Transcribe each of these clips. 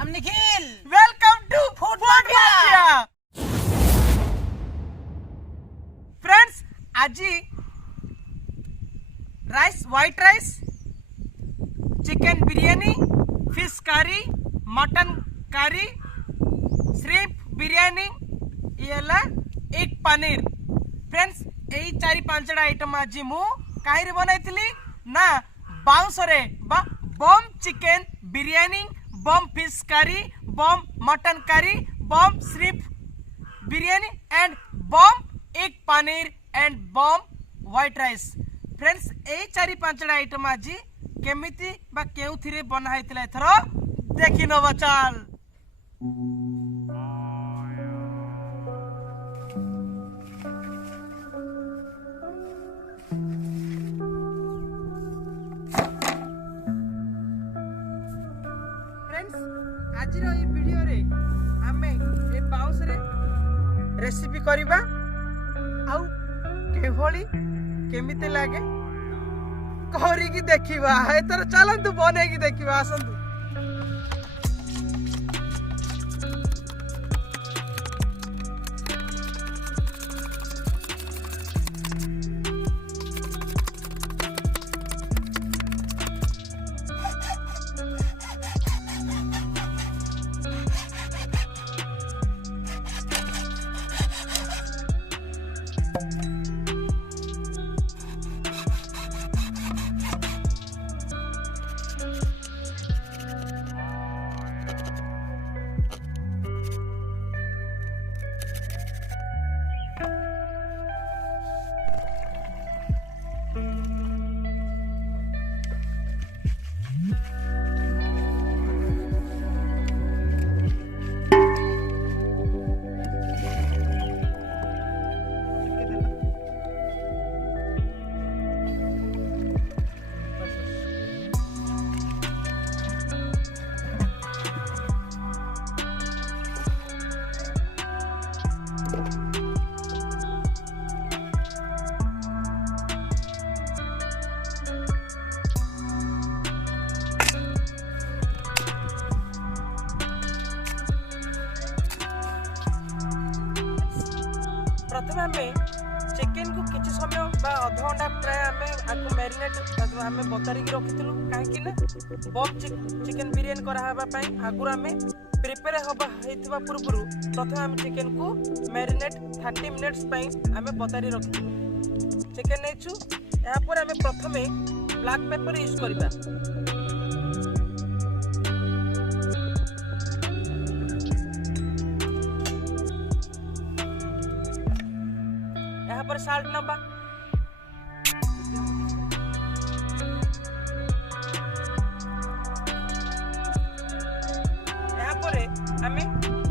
I'm Nikhil. Welcome to Food Mafia. Friends, aji rice, white rice, chicken biryani, fish curry, mutton curry, shrimp biryani, ये एक paneer. Friends यही 4-5 item आज मु कहीं बनाई ना बाउंस रे bomb chicken biryani, bomb fish curry, bomb mutton curry, bomb shrimp biryani and bomb egg paneer and bomb white rice. Friends यही 4-5 आइटम आज केमिति बा केउथिरे बना हैतिला एथरो देखि नबा चल. आज वीडियो रे आमे ए बाउंस रे रेसिपी करिबा आउ केभली केमिते लागे करी की देखिबा. एतर चलंतु बने की देखिबा आसंतु. प्रथम आम चिकेन को किसी समय अध घंटा प्राय आम मैरिनेट आम बतरिक रखिलु कहीं बम चिकेन बिरयानी करावाई आगुरी आम प्रिपेयर होता पूर्व प्रथम आम चिकेन को मैरिनेट 30 मिनिट्स आम बतरी रखिलु. चिकेन नहीं यापर आम प्रथम ब्लैक पेपर यूज करवा. पर साल्ट नबा. यहाँ पर आमे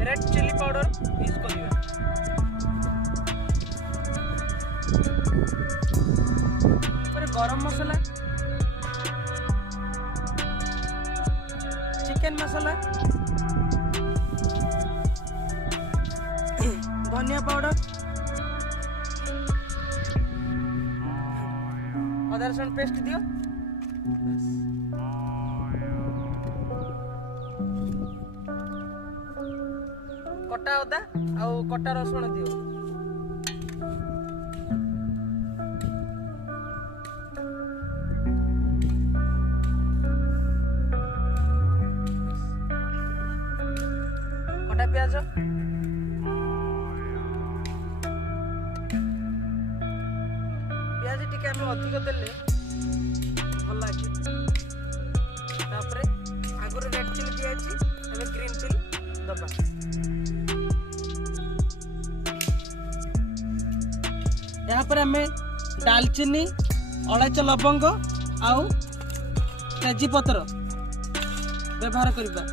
रेड चिली पाउडर यूज करिवा. पर गरम मसाला, चिकन मसाला, धनिया पाउडर, अदा रसुण पेस्ट दियो. कटा अदा आउ कटा रसुण दियो. कटा प्याज, पियाज टिके आम अधिक देले भल लगे. आगुरी रेड चिली दिखाई एवं ग्रीन चिली दबा. यहाँ पर आम दालचीनी, अलैच लवंग आउ तेजीपत्र व्यवहार करवा.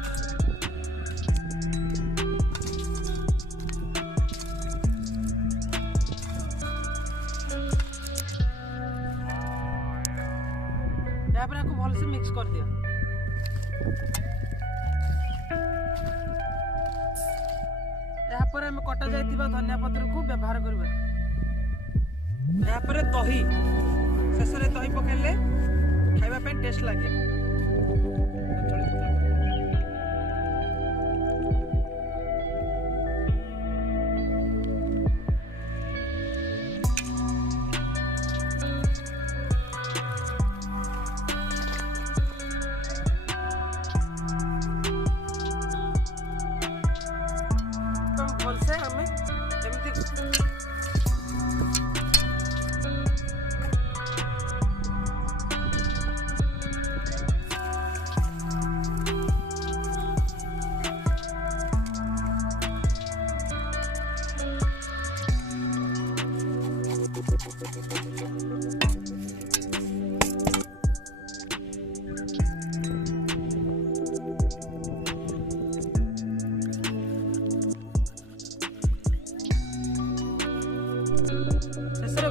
आपको भल से मिक्स कर दिया. यहाँ पर आम कटा जाइथिबा धनिया पत्र को व्यवहार करबा. यहाँ पर दही शेष में दही पकेले खाइबा पे टेस्ट लगे.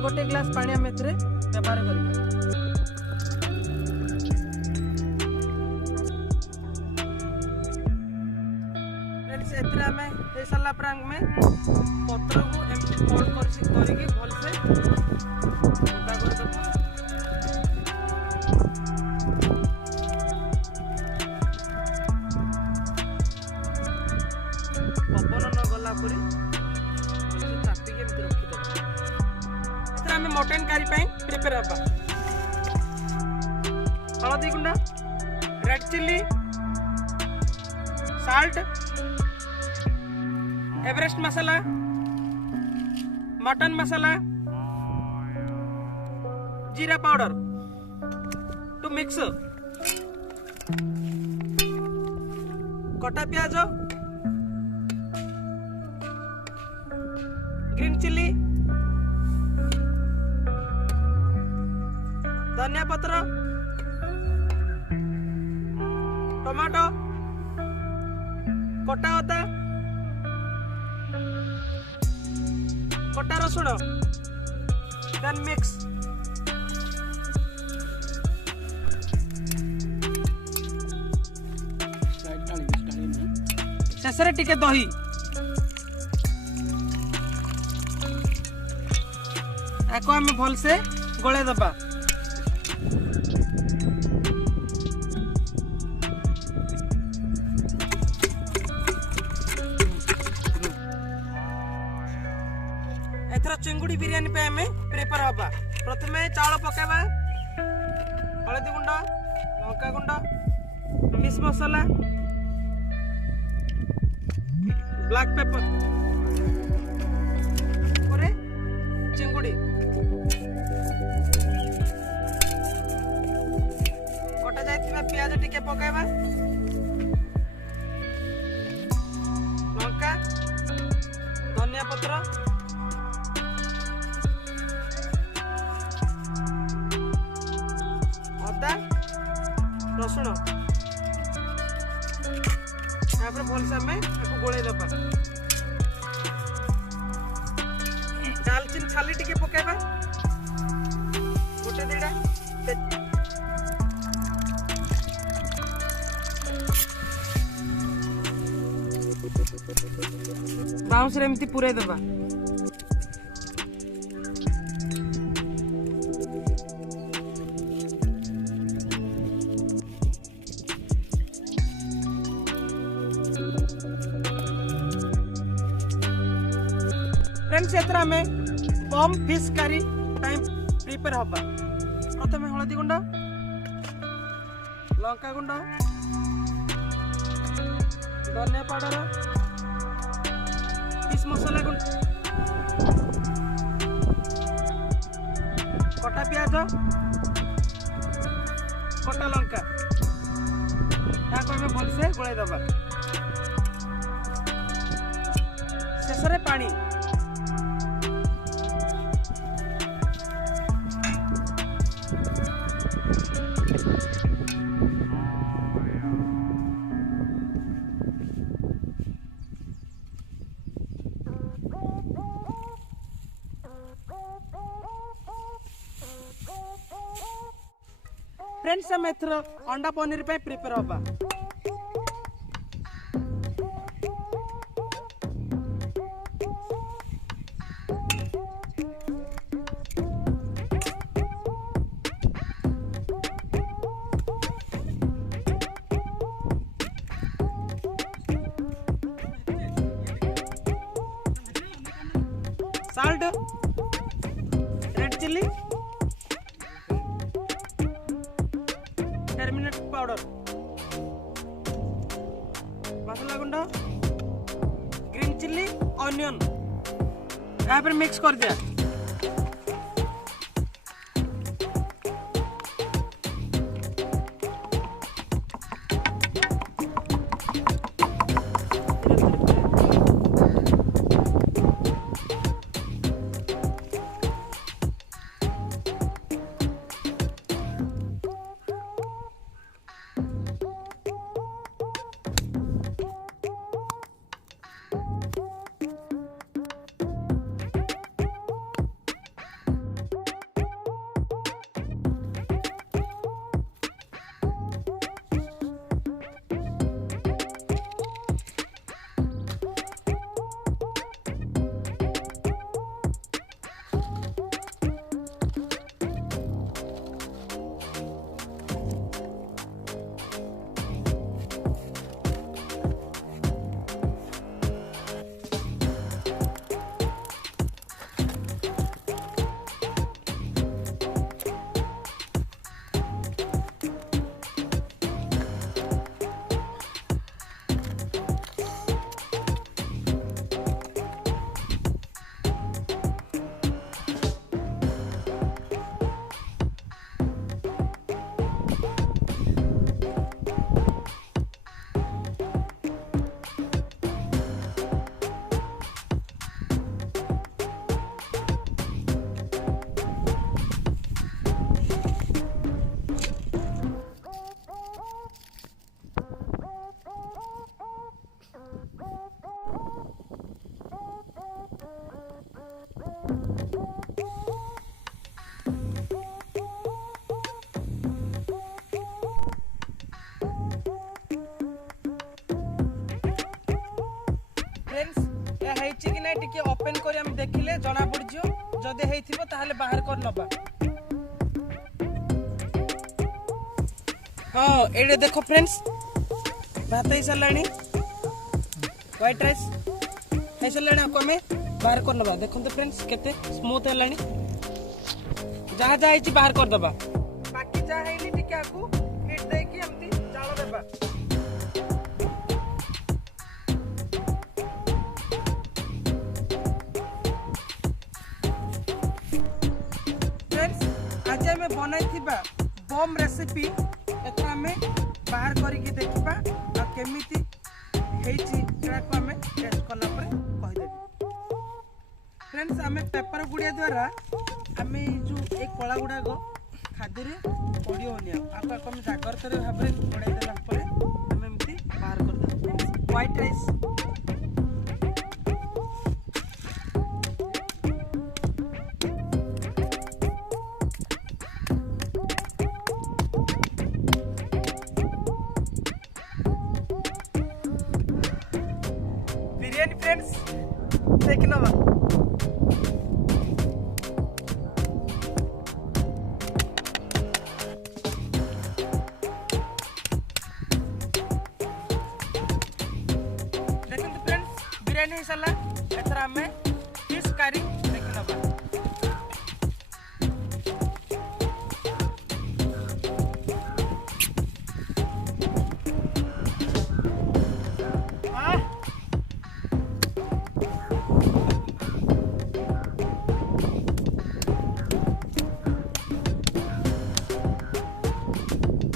गोटे ग्लास पानी आम एथिरे व्यवहार करिबा। फ्रेंड्स एथिरे आमे हे साला पर आमे पत्र को एमती फोल्ड करके भल से ओदा कर दबो। पवन न गला परी चापी के एमती रखी दबो। एथिरे आमे मटन करी पई प्रिपेयर हबा। हळदी गुंडा, रेड चिल्ली, साल्ट, एवरेस्ट मसाला, मटन मसाला, जीरा पाउडर टू मिक्स, कटा प्याज, ग्रीन चिल्ली, धनिया पत्र, टमाटो, कटा अदा, कटा रसुण, देन मिक्स। शेष टिके दही, याको आम भल से गोले दबा। एथर चिंगुड़ी बिरयानी पे हमें प्रिपेयर हबा। प्रथमे चावल पकाइबा, हळदी गुंड, लंका गुंड, फिश मसाला, ब्लैक पेपर, करे चिंगुड़ी, कटा जाइथिबा प्याज टिके पकाइबा, लंका, धनिया पत्र, अदा, रसुण, भल से आम गोल दबा। दालचीन छाली टिके पकाइबा, गोटे दिटा बाउंस रे एमती पुरे दबा। फ्रेंड्स एथरा में पम फिश करी टाइम प्रिपेयर हबा। प्रथमे हळदी गुंड, लंका गुंड, धनिया पाउडर, फिश मसाला गुंड, कटा प्याज, कटा लंका, याको हमें भल से गोलाई दबा। शेष रे पानी, फ्रेंड्स हम एथर अंडा पनीर पे प्रिपेयर हबा। Salt, red chilli, turmeric powder, masala गुंड, ग्रीन चिल्ली, ऑनियन, यहाँ पर मिक्स कर दिया। ହେଇଛି କି ନାଇଁ ଟିକେ ଓପନ କରି ଆମେ ଦେଖିଲେ ଜଣା ପଡିଯିବ ଯଦି ହେଇଥିବ ତାହେଲେ ବାହାର କରି ନବା। ହଁ ଏଇଟା ଦେଖ फ्रेंड्स भात ହେଇ ସାରିଲାଣି व्हाइट राइस ହେଇ ସାରିଲାଣି ଆକୁ ଆମେ ବାହାର କରି ନବା। ଦେଖନ୍ତୁ फ्रेंड्स କେତେ ସ୍ମୁଥ ହେଲାଣି। ଯାହା ଯାହା ହେଇଛି ବାହାର କରି ଦବା। ବାକି ଯାହା ହେଇନି ଟିକେ ଆକୁ ହିଟ୍ ଦେଇକି ଏମିତି ଜାଳ ଦେବା। फ्रेंड्स आज ଆମେ ବନାଇଥିବା बम रेसिपी एथरा हमें बाहर करके देखा आ केमिति हेची एटाको हमें टेस्ट करला पर कहि देबी। फ्रेंड्स हमें पेपर गुड़िया द्वारा हमें जो एक कला गुड़ा गो खाद्य रे पड़ी होनी आको हम जागृत रे भाबरे पड़ाई देला पर हमें एमती बाहर कर दे। व्हाइट राइस बिरयानी फ्रेंड्स देखना बा। देखो तो फ्रेंड्स बिरयानी हिसाला एथरा हमें फिश करी देखना बा।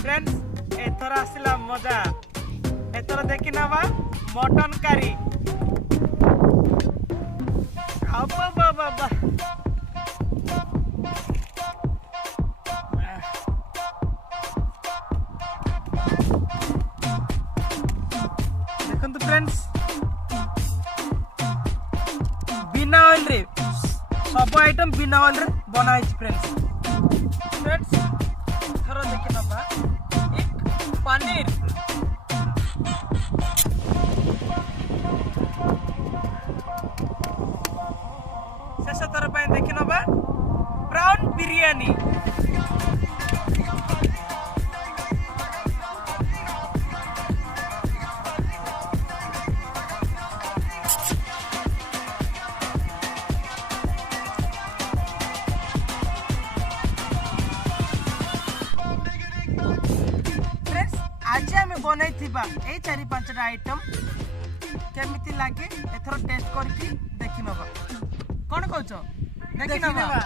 फ्रेंड्स एथर आसला मजा एथर देखी नवा मटन करी बाबा देखो फ्रेंड्स बिना ऑयल रे सब आइटम बिना ऑयल रे बनाई फ्रेंड्स। फ्रेंड्स थरो देखी नवा एक पनीर शेष थर पे देखी नवा प्राउन बिरयानी। आज आम बनाई ए 4-5 आइटम केमिति लागे एथर टेस्ट करके देखि नबा। कोन कहछ देखि नबा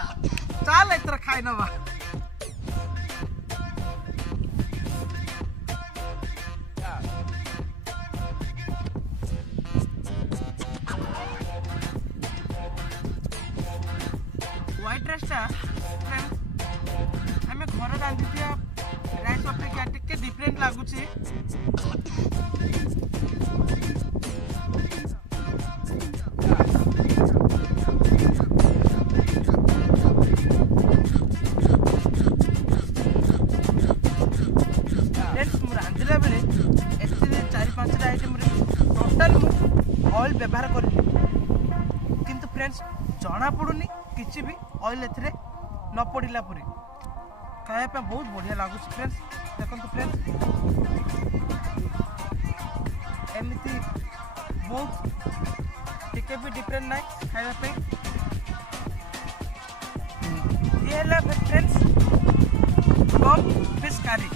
चल एथर खाइ नबा। व्हाइट राइस हमें घर रांधि दिया राइस अपेक्षा टिके डिफरेंट लागुची। रांधिला बेले 4-5 आइटम टोटाल ऑयल व्यवहार कर किंतु फ्रेंड्स जना पड़ुनी किसी भी ऑयल एथरे न पड़िला परी खाया पे बहुत बढ़िया लागुच फ्रेंड्स। देखो फ्रेंड्स एमती बहुत टिके भी डिफरेंट ना खाया पे ये है फ्रेंड्स बम फिश करी।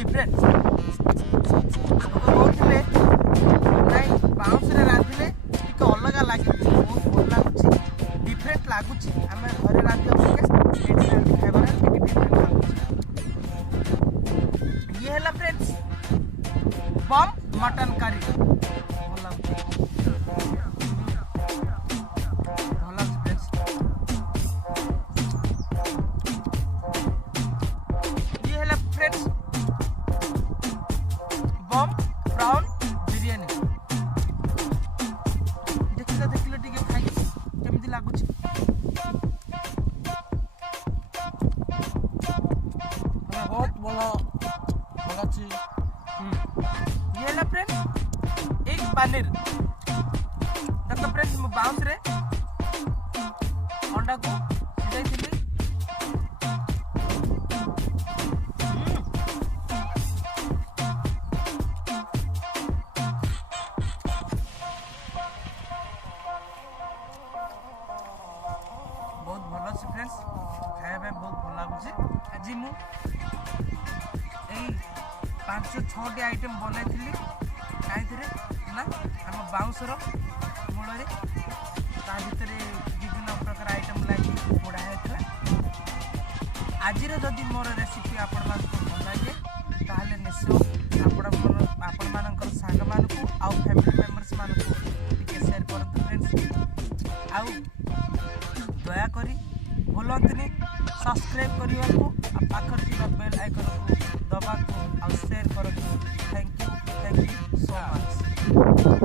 डिफरेंट बाउंस रांधिले अलग लगे बहुत भल लगुच डिफरेंट लगुच आम घर रांधि खाइबार डिफरेंट लगुच। ये है फ्रेंड्स बम मटन करी भल लगुच फ्रेंड्स। ये है फ्रेंड्स बहुत भला भला अच्छी ये है फ्रेंड्स एक पनीर देखो फ्रेंड्स मु बाउंस रे अंडा को सिजाई थिली बहुत भल से फ्रेंड्स खाଇବା बहुत भल लागुଛି ଆଜି ମୁଁ ଏଇ 5-6ଟି ଆଇଟम ବନାଇଥିଲି କାହିଁଥିରେ ନା ଆମ ବାଉଁଶର ମୂଳରେ ତା ଭିତରେ ବିଭିନ୍ନ ପ୍ରକାର ଆଇଟମ୍ ଲାଗି ପୋଡ଼ା ହେଇଥିଲା ଆଜିର ଯଦି ମୋର ରେସିପି ଆପଣମାନଙ୍କୁ ଭଲ ଲାଗେ ତାହେଲେ ନିଶ୍ଚୟ ଆପଣମାନଙ୍କର ସାଙ୍ଗମାନଙ୍କୁ ଆଉ ଫ୍ୟାମିଲି ମେମ୍ବର୍ସମାନଙ୍କୁ ଟିକେ ସେୟାର କରନ୍ତୁ ଫ୍ରେଣ୍ଡସ୍ ଆଉ ଦୟାକରି ଭୁଲନ୍ତୁନି ସବସ୍କ୍ରାଇବ୍ କରିବାକୁ ଆଉ ପାଖରେ ଥିବା ବେଲ୍ ଆଇକନ୍କୁ ଦବାକୁ ଆଉ ସେୟାର କରନ୍ତୁ ଥ୍ୟାଙ୍କ ୟୁ ସୋ ମଚ୍।